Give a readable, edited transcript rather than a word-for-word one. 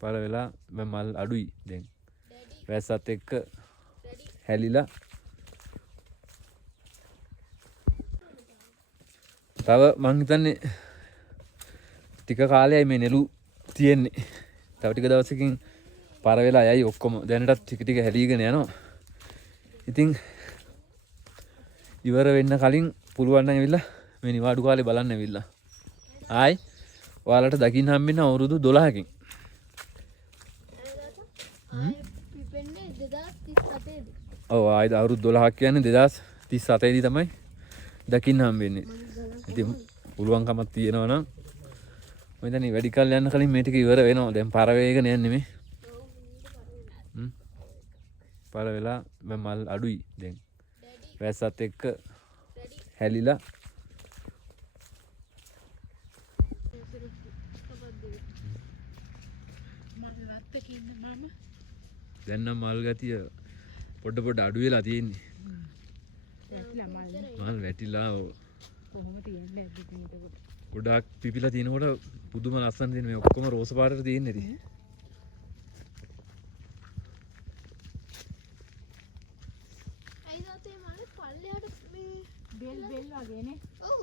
පාර වෙලා මල් අඩුයි දැන්. වැස්සත් එක්ක හැලිලා. තව මං හිතන්නේ ටික කාලයයි මේ නෙළු තියෙන්නේ. තව ටික දවසකින් පාර වෙලා යයි ඔක්කොම. දැනටත් ටික ටික හැලීගෙන යනවා. ඉතින් ඉවර වෙන්න කලින් පුළුවන් නම් ඇවිල්ලා මේ නිවාඩු කාලේ බලන්න ඇවිල්ලා. ආයි ඔයාලට දකින්න හම්බෙන්නේ අවුරුදු 12කින්. ඔව් ආයි අවුරුදු 12ක් කියන්නේ 2037 දී තමයි දකින්න හම්බෙන්නේ. ඉතින් පුළුවන්කමක් තියෙනවා නම් මම හිතන්නේ වැඩි කල් යන්න කලින් මේ ටික ඉවර වෙනවා. දැන් පාර වේගන යන්නේ මේ. පාර වෙලා මල් අඩුයි දැන්. වැස්සත් එක්ක හැලිලා. දැන් නම් මල් ගතිය පොඩ අඩු වෙලා තියෙන්නේ. මල් වැටිලා කොහොම තියන්නේ එතකොට. ගොඩාක් පිපිලා තිනකොට පුදුම ලස්සන තියෙන මේ ඔක්කොම රෝස පාටට තියෙන්නේ ඉතින්. අයිදාතේ මානේ පල්ලෙහාට මේ බෙල් වගේනේ. ඔව්.